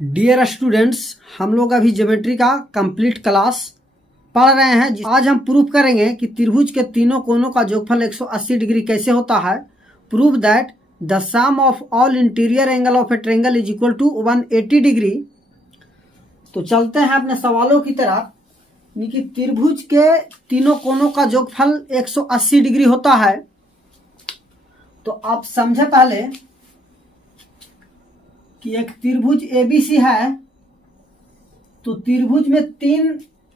Dear students, हम लोग अभी ज्योमेट्री का कंप्लीट क्लास पढ़ रहे हैं। आज हम प्रूफ करेंगे कि त्रिभुज के तीनों कोनों का जोगफल 180 डिग्री कैसे होता है। Prove that the sum of all interior angle of a triangle is equal to 180 degree. तो चलते हैं अपने सवालों की तरफ। कि त्रिभुज के तीनों कोनों का जोगफल 180 डिग्री होता है। तो आप समझे पहले कि एक त्रिभुज एबीसी है, तो त्रिभुज में 3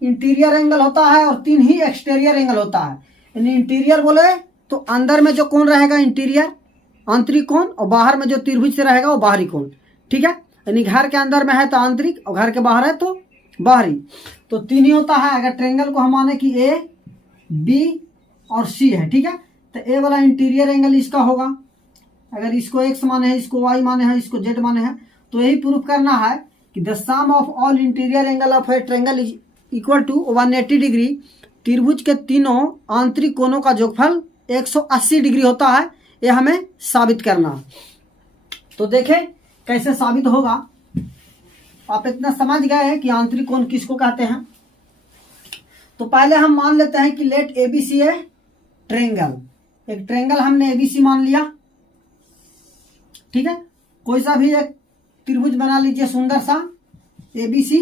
इंटीरियर एंगल होता है और 3 ही एक्सटीरियर एंगल होता है। यानी इंटीरियर बोले तो अंदर में जो कोण रहेगा इंटीरियर, आंतरिक कोण, और बाहर में जो त्रिभुज से रहेगा वो बाहरी कोण। ठीक है, यानी घर के अंदर में है तो आंतरिक और घर के बाहर है तो बाहरी। तो 3 ही होता है। अगर ट्रायंगल को हम माने कि ए, बी और सी है, ठीक है, तो ए वाला इंटीरियर एंगल इसका होगा। अगर इसको एक्स माने है, इसको वाई माने है, इसको जेड माने है, तो यही प्रूफ करना है कि the sum of all interior angle of a triangle is equal to 180 degree. त्रिभुज के तीनों आंतरिक कोणों का जोगफल 180 डिग्री होता है। यह हमें साबित करना है। तो देखें कैसे साबित होगा। आप इतना समझ गए हैं कि आंतरिक कोण किसको कहते हैं। तो पहले हम मान लेते हैं कि लेट एबीसी ए ट्रायंगल। एक ट्रायंगल हमने एबीसी मान लिया, ठीक है। कोई सा भी एक त्रिभुज बना लीजिए, सुंदर सा एबीसी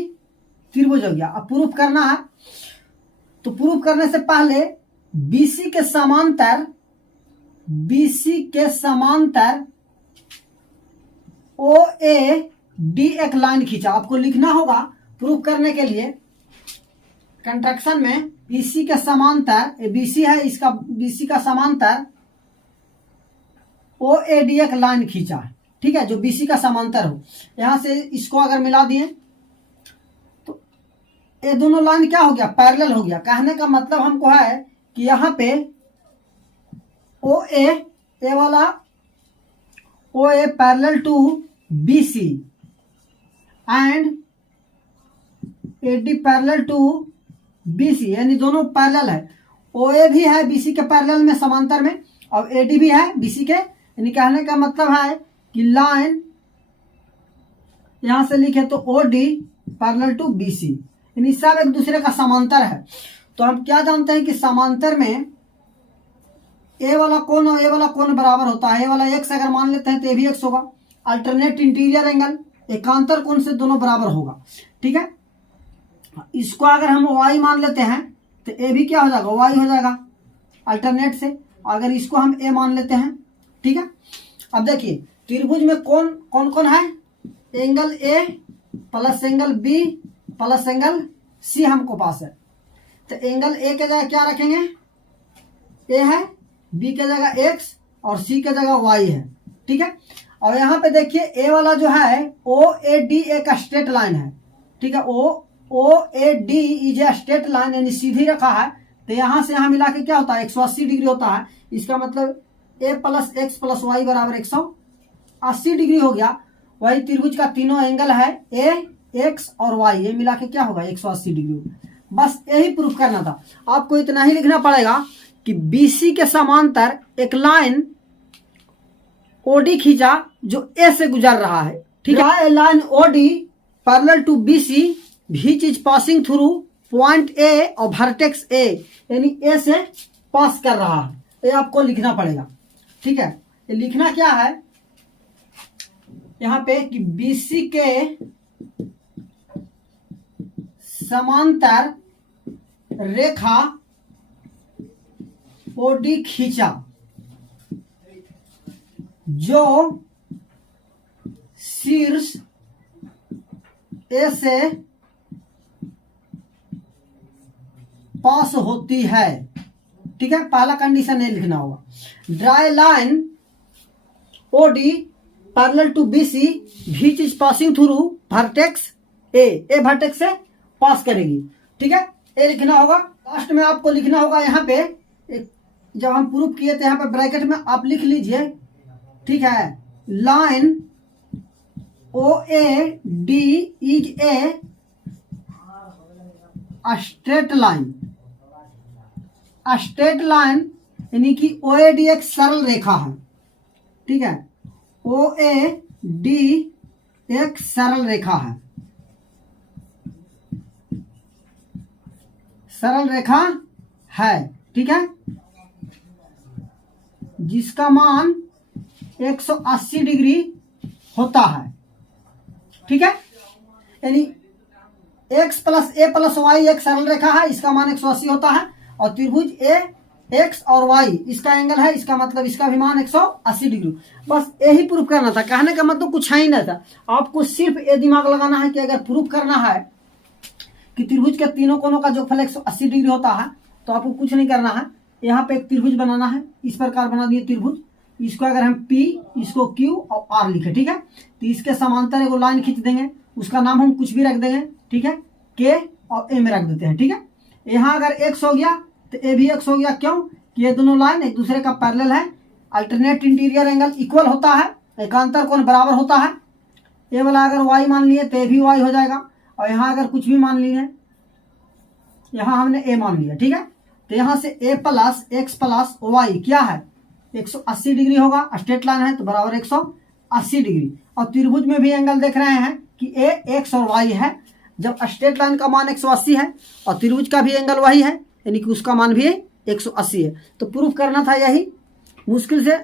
त्रिभुज हो गया। अब प्रूफ करना है। तो प्रूफ करने से पहले बीसी के समांतर ओ ए डी एक लाइन खींचा। आपको लिखना होगा प्रूफ करने के लिए कंट्रक्शन में बीसी के समांतर, बीसी है इसका, बीसी का समांतर ओ ए डी एक लाइन खींचा है, ठीक है, जो बीसी का समांतर हो। यहां से इसको अगर मिला दिए तो ये दोनों लाइन क्या हो गया, पैरेलल हो गया। कहने का मतलब हमको है कि यहाँ पे ओ ए वाला O A parallel to BC and A D parallel to BC, यानी दोनों पैरेलल है। ओ ए भी है बीसी के पैरेलल में, समांतर में, और ए डी भी है बीसी के। यानी कहने का मतलब है कि लाइन यहां से लिखे तो O D parallel to BC, यानी सब एक दूसरे का समांतर है। तो हम क्या जानते हैं कि समांतर में ए वाला कोण और ए वाला कोण बराबर होता है। ए वाला एक्स अगर मान लेते हैं तो ए भी एक्स होगा। अल्टरनेट इंटीरियर एंगल एकांतर कोण से दोनों बराबर होगा, ठीक है। इसको अगर हम वाई मान लेते हैं तो ए भी क्या हो जाएगा, वाई हो जाएगा अल्टरनेट से। अगर इसको हम ए मान लेते हैं, ठीक है। अब देखिए त्रिभुज में कौन कौन है, angle A plus angle B plus angle C हमको पास है। तो एंगल ए के जगह क्या रखेंगे, ए है, बी के जगह एक्स और सी के जगह वाई है, ठीक है। और यहाँ पे देखिए ए वाला जो है ओ ए डी एक स्ट्रेट लाइन है, ठीक है। O A D is a straight line, यानी सीधी रखा है। तो यहाँ से यहाँ मिला के क्या होता है, 180 डिग्री होता है। इसका मतलब ए प्लस एक्स प्लस वाई बराबर 180 डिग्री हो गया। वही त्रिभुज का तीनों एंगल है ए, एक्स और वाई, ये मिला के क्या होगा 180 डिग्री। बस यही प्रूफ करना था। आपको इतना ही लिखना पड़ेगा कि बीसी के समांतर एक लाइन ओडी खींचा जो ए से गुजर रहा है, ठीक है। Line OD parallel to BC which is passing through point A और वर्टेक्स ए, यानी ए से पास कर रहा है। ये आपको लिखना पड़ेगा, ठीक है। ये लिखना क्या है यहां पे कि बीसी के समांतर रेखा ओडी खींचा जो शीर्ष ए से पास होती है, ठीक है। पहला कंडीशन ये लिखना होगा। Draw line OD parallel to BC which is passing through vertex A vertex से पास करेगी, ठीक है। ये लिखना होगा। लास्ट में आपको लिखना होगा यहाँ पे, जब हम प्रूफ किए थे यहाँ पे ब्रैकेट में आप लिख लीजिए, ठीक है। Line O A D is a straight line. Straight line यानी कि ओ ए डी एक सरल रेखा है, ठीक है। ओ ए डी एक सरल रेखा है, सरल रेखा है, ठीक है, जिसका मान 180 डिग्री होता है, ठीक है। यानी x प्लस ए प्लस वाई एक सरल रेखा है, इसका मान 180 होता है, और त्रिभुज ए x और y इसका एंगल है, इसका मतलब इसका भी मान 180 डिग्री। बस यही प्रूफ करना था, कहने का मतलब कुछ है ही नहीं था। आपको सिर्फ ये दिमाग लगाना है कि अगर प्रूफ करना है कि त्रिभुज के तीनों कोनों का जोगफल 180 डिग्री होता है, तो आपको कुछ नहीं करना है। यहाँ पे एक त्रिभुज बनाना है, इस प्रकार बना दिए त्रिभुज, इसको अगर हम P, इसको Q और R लिखे, ठीक है, तो इसके समांतर एगो लाइन खींच देंगे, उसका नाम हम कुछ भी रख देंगे, ठीक है, K और A में रख देते हैं, ठीक है। यहाँ अगर x हो गया तो A भी x हो गया, क्यों कि ये दोनों लाइन एक दूसरे का पैरेलल है, अल्टरनेट इंटीरियर एंगल इक्वल होता है, एकांतर कोण बराबर होता है। ये वाला अगर y मान लिए तो ये भी y हो जाएगा, और यहाँ अगर कुछ भी मान लिए, यहाँ हमने a मान लिया, ठीक है, तो यहाँ से a plus x plus y क्या है 180 डिग्री होगा, स्ट्रेट लाइन है तो बराबर 180 डिग्री। और त्रिभुज में भी एंगल देख रहे हैं कि a x और y है, जब स्ट्रेट लाइन का मान 180 है और त्रिभुज का भी एंगल वही है, यानी कि उसका मान भी 180 है। तो प्रूफ करना था यही, मुश्किल से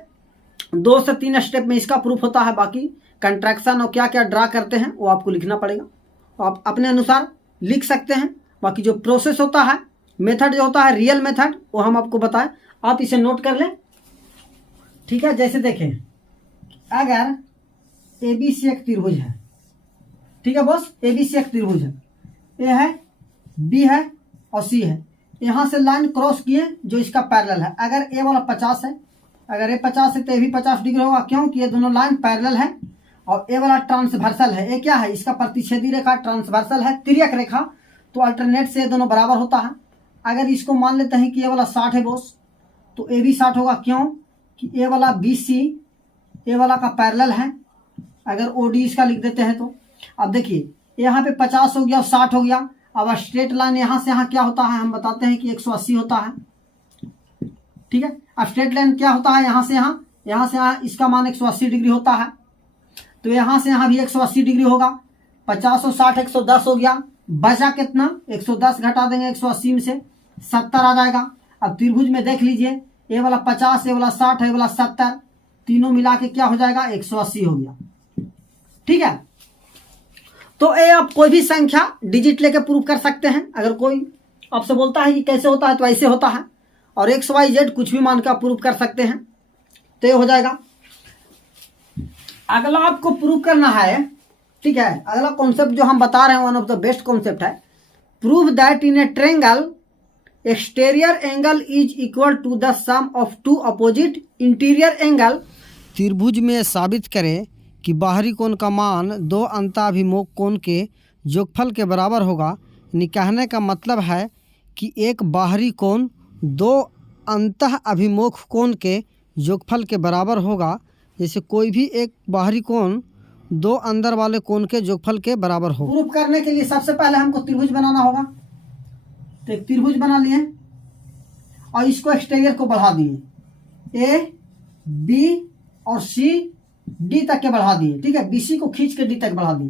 2 से 3 स्टेप में इसका प्रूफ होता है। बाकी कंट्रैक्शन और क्या क्या ड्रा करते हैं वो आपको लिखना पड़ेगा, आप अपने अनुसार लिख सकते हैं। बाकी जो प्रोसेस होता है, मेथड जो होता है, रियल मेथड, वो हम आपको बताएं, आप इसे नोट कर लें, ठीक है। जैसे देखें, अगर ABC एक त्रिभुज है, ठीक है बॉस, ABC एक त्रिभुज है, A है, B है और C है, यहाँ से लाइन क्रॉस किए जो इसका पैरेलल है। अगर A वाला 50 है, अगर A 50 है तो A भी 50 डिग्री होगा, क्यों कि ये दोनों लाइन पैरेलल है, और A वाला ट्रांसवर्सल है, ये क्या है, इसका प्रतिच्छेदी रेखा ट्रांसवर्सल है, तिर्यक रेखा, तो अल्टरनेट से ये दोनों बराबर होता है। अगर इसको मान लेते हैं कि ये वाला 60 है बॉस, तो A भी 60 होगा, क्यों कि A वाला BC A वाला का पैरेलल है। अगर OD इसका लिख देते हैं तो अब देखिए यहाँ पे 50 हो गया और 60 हो गया। अब स्ट्रेट लाइन यहाँ से यहाँ क्या होता है, हम बताते हैं कि 180 होता है, ठीक है। अब स्ट्रेट लाइन क्या होता है, यहाँ से यहाँ, यहाँ से यहाँ, इसका मान 180 डिग्री होता है, तो यहाँ से यहाँ भी 180 डिग्री होगा। 50 और 60 110 हो गया, बचा कितना, 110 घटा देंगे 180 में से 70 आ जाएगा। अब त्रिभुज में देख लीजिए, ये वाला 50, ये वाला 60, ये वाला 70, तीनों मिला के क्या हो जाएगा, 180 हो गया, ठीक है। तो ये आप कोई भी संख्या डिजिट लेके प्रूव कर सकते हैं। अगर कोई आपसे बोलता है कि कैसे होता है तो ऐसे होता है, और XYZ कुछ भी मान कर प्रूव कर सकते हैं, तो ये हो जाएगा। अगला आपको प्रूव करना है, ठीक है, अगला कॉन्सेप्ट जो हम बता रहे हैं one of the best concept है, prove that in a triangle exterior angle is equal to the sum of two opposite interior angle. त्रिभुज में साबित करें कि बाहरी कोण का मान 2 अंतःअभिमुख कोण के योगफल के बराबर होगा। यानी कहने का मतलब है कि एक बाहरी कोण 2 अंतःअभिमुख कोण के योगफल के बराबर होगा। जैसे कोई भी एक बाहरी कोण 2 अंदर वाले कोण के योगफल के बराबर हो। प्रूफ करने के लिए सबसे पहले हमको त्रिभुज बनाना होगा, तो एक त्रिभुज बना लिए और इसको एक्सटीरियर को बढ़ा दिए, A, B और C D तक के बढ़ा दिए, ठीक है, BC को खींच के D तक बढ़ा दिए।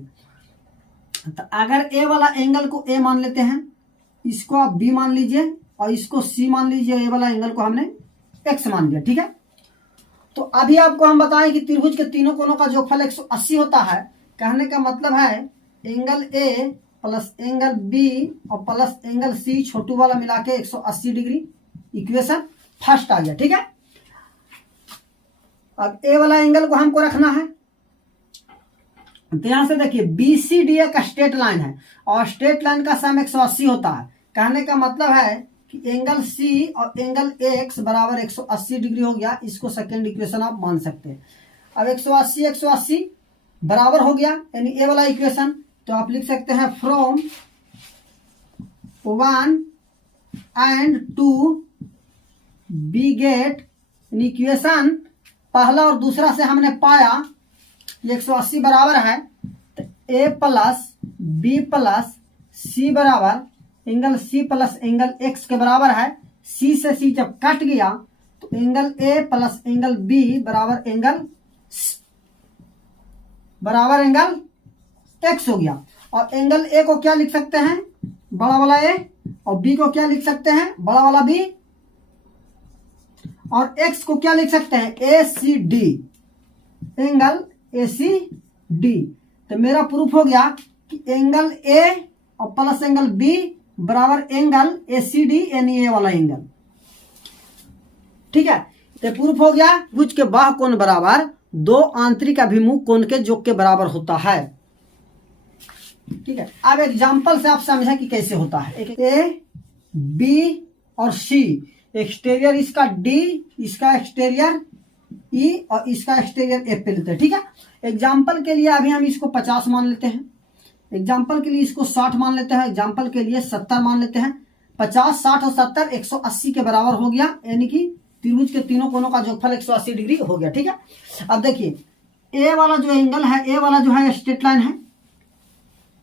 तो अगर A वाला एंगल को A मान लेते हैं, इसको आप B मान लीजिए और इसको C मान लीजिए, A वाला एंगल को हमने X मान लिया, ठीक है। तो अभी आपको हम बताएं कि त्रिभुज के तीनों कोनों का जोगफल 180 होता है। कहने का मतलब है angle A plus angle B और प्लस एंगल C छोटू वाला मिला के 180 डिग्री, इक्वेशन फर्स्ट आ गया, ठीक है। अब A वाला एंगल को हमको रखना है, तो यहां से देखिए BCD एक स्ट्रेट लाइन है और स्ट्रेट लाइन का सम 180 होता है। कहने का मतलब है कि एंगल C और एंगल X बराबर 180 डिग्री हो गया। इसको सेकेंड इक्वेशन आप मान सकते हैं। अब 180 180 बराबर हो गया, यानी A वाला इक्वेशन, तो आप लिख सकते हैं from 1 and 2 we get, equation पहला और दूसरा से हमने पाया 180 बराबर है, तो A plus B plus C बराबर angle C plus angle X के बराबर है। C से C जब कट गया तो angle A plus angle B बराबर एंगल x हो गया। और एंगल ए को क्या लिख सकते हैं, बड़ा वाला ए, और बी को क्या लिख सकते हैं, बड़ा वाला बी, और x को क्या लिख सकते हैं, A C D, angle A C D. तो मेरा प्रूफ हो गया कि एंगल ए और प्लस एंगल बी बराबर एंगल ए सी डी, यानी ए वाला एंगल। ठीक है, तो प्रूफ हो गया त्रिभुज के बाह्य कोण बराबर दो आंतरिक अभिमुख कोण के योग के बराबर होता है। ठीक है, अब एग्जांपल से आप समझें कि कैसे होता है। ए बी और सी, एक्सटीरियर इसका डी, इसका एक्सटीरियर ई और इसका एक्सटीरियर एफ पे लेते हैं। ठीक है, एग्जांपल के लिए अभी हम इसको 50 मान लेते हैं, एग्जांपल के लिए इसको 60 मान लेते हैं, एग्जांपल के लिए 70 मान लेते हैं। 50, 60 और 70 180 के बराबर हो गया, यानी कि त्रिभुज के तीनों कोनों का योगफल 180 डिग्री हो गया। ठीक है, अब देखिए ए वाला जो एंगल है, ए वाला जो है स्ट्रेट लाइन है,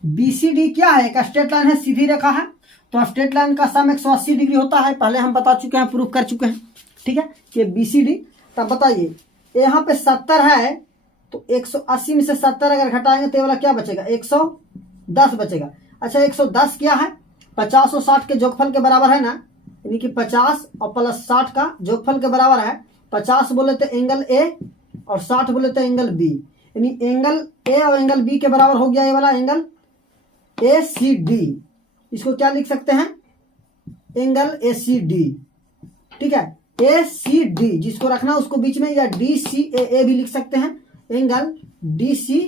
बीसीडी क्या है, एक स्ट्रेट लाइन है, सीधी रेखा है। तो स्ट्रेट लाइन का सम 180 डिग्री होता है, पहले हम बता चुके हैं, प्रूफ कर चुके हैं। ठीक है, कि बीसीडी। तब बताइए यहाँ पे 70 है, तो 180 में से 70 अगर घटाएंगे तो ये वाला क्या बचेगा, 110 बचेगा। अच्छा 110 क्या है, 50 और 60 के योगफल के बराबर है ना, यानी कि 50 और प्लस 60 का योगफल के बराबर है। 50 बोले तो एंगल ए और 60 बोले तो एंगल बी, यानी एंगल ए और एंगल बी के बराबर हो गया ये वाला एंगल ए सी डी। इसको क्या लिख सकते हैं, एंगल ए सी डी। ठीक है, ए सी डी जिसको रखना उसको बीच में, या डी सी ए भी लिख सकते हैं, एंगल डी सी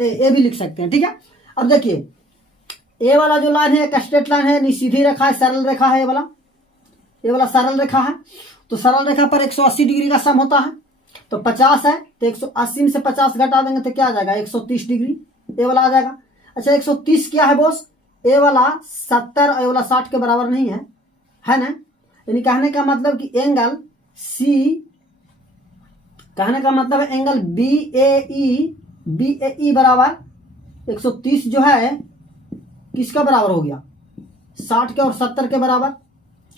ए भी लिख सकते हैं। ठीक है, अब देखिए ए वाला जो लाइन है एक स्ट्रेट लाइन है, सीधी रेखा है, सरल रेखा है, ये वाला सरल रेखा है। तो सरल रेखा पर 180 डिग्री का सम होता है। तो 50 है तो 180 में से 50 घटा देंगे तो क्या आ जाएगा, 130 डिग्री ए वाला आ जाएगा। अच्छा 130 क्या है बॉस, ए वाला 70 और ए वाला 60 के बराबर नहीं है, है ना। यानी कहने का मतलब कि एंगल सी, कहने का मतलब है एंगल बी ए ई बराबर 130 जो है किसका बराबर हो गया, 60 के और 70 के बराबर,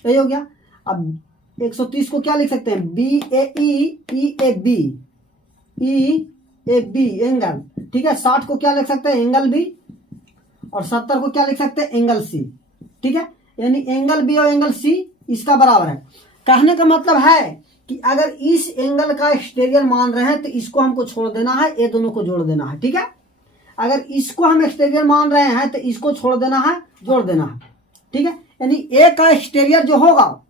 यही हो गया। अब 130 को क्या लिख सकते हैं, बी ए बी एंगल। ठीक है, 60 को क्या लिख सकते हैं, एंगल बी, और 70 को क्या लिख सकते हैं, एंगल सी। ठीक है, यानी एंगल बी और एंगल सी इसका बराबर है। कहने का मतलब है कि अगर इस एंगल का एक्सटीरियर मान रहे हैं तो इसको हमको छोड़ देना है, ये दोनों को जोड़ देना है। ठीक है, अगर इसको हम एक्सटीरियर मान रहे हैं तो इसको छोड़ देना है, जोड़ देना है। ठीक है, यानी ए का एक्सटीरियर जो होगा,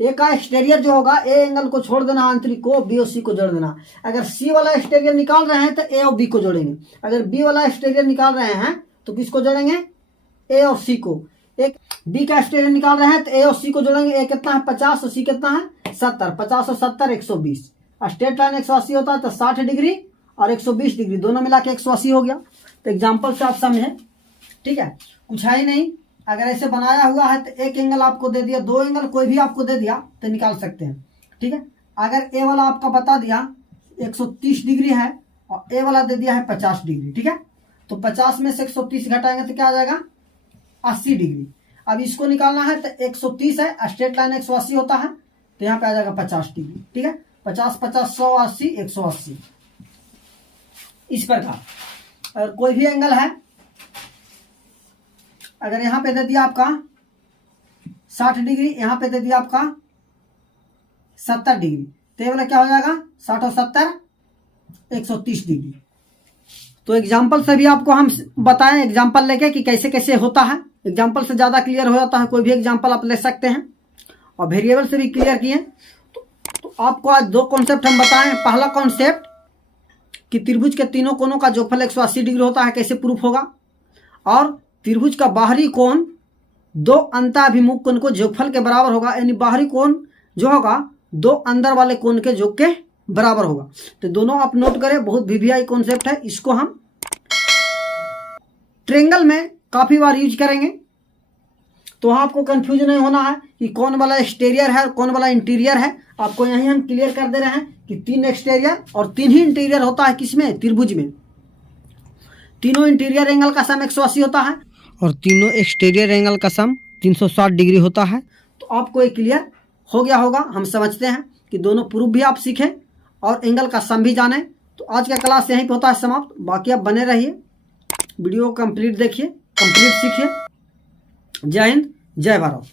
ए का एक्सटीरियर जो होगा, ए एंगल को छोड़ देना, आंतरिक को, बी और सी को जोड़ देना। अगर सी वाला एक्सटीरियर निकाल रहे हैं तो ए और बी को जोड़ेंगे, अगर बी वाला एक्सटीरियर निकाल रहे हैं तो किसको जोड़ेंगे, ए और सी को। एक बी का एक्सटीरियर निकाल रहे हैं तो ए और सी को जोड़ेंगे, ए कितना है 50 और सी कितना है 70, 50 और 70 120। स्ट्रेट लाइन 180 होता है तो 60 डिग्री और 120 डिग्री दोनों मिला के 180 हो गया। तो एग्जाम्पल से आप समझे। ठीक है, कुछ है ही नहीं, अगर ऐसे बनाया हुआ है तो एक एंगल आपको दे दिया, दो एंगल कोई भी आपको दे दिया तो निकाल सकते हैं। ठीक है, अगर ए वाला आपका बता दिया 130 डिग्री है और ए वाला दे दिया है 50 डिग्री। ठीक है, तो 50 में से 130 घटाएंगे तो क्या आ जाएगा, 80 डिग्री। अब इसको निकालना है तो 130 है, स्ट्रेट लाइन 180 होता है, तो यहाँ पे आ जाएगा 50 डिग्री। ठीक है, 50 50 180 180 इस प्रकार। और कोई भी एंगल है, अगर यहाँ पे दे दिया आपका 60 डिग्री, यहाँ पे दे दिया आपका 70 डिग्री, तो ये वाला क्या हो जाएगा, 60 और 70 130 डिग्री। तो एग्जाम्पल से भी आपको हम बताएं, एग्जाम्पल लेके कि कैसे कैसे होता है। एग्जाम्पल से ज़्यादा क्लियर हो जाता है, कोई भी एग्जाम्पल आप ले सकते हैं। और वेरिएबल से भी क्लियर किए। तो आपको आज दो कॉन्सेप्ट हम बताएं। पहला कॉन्सेप्ट कि त्रिभुज के तीनों कोनों का योगफल 180 डिग्री होता है, कैसे प्रूफ होगा। और त्रिभुज का बाहरी कोण दो अंतःअभिमुख कोण को योगफल के बराबर होगा, यानी बाहरी कोण जो होगा दो अंदर वाले कोण के योग के बराबर होगा। तो दोनों आप नोट करें, बहुत वीवीआई कॉन्सेप्ट है, इसको हम ट्रेंगल में काफी बार यूज करेंगे। तो आपको कंफ्यूज नहीं होना है कि कौन वाला एक्सटीरियर है और कौन वाला इंटीरियर है। आपको यहीं हम क्लियर कर दे रहे हैं कि 3 एक्सटीरियर और 3 ही इंटीरियर होता है, किसमें, त्रिभुज में। तीनों इंटीरियर एंगल का सम 180 होता है और तीनों एक्सटीरियर एंगल का सम 360 डिग्री होता है। तो आपको ये क्लियर हो गया होगा। हम समझते हैं कि दोनों प्रूफ भी आप सीखें और एंगल का सम भी जानें। तो आज का क्लास यहीं पे होता है समाप्त। बाकी आप बने रहिए। वीडियो कंप्लीट देखिए, कंप्लीट सीखिए। जय हिंद, जय भारत।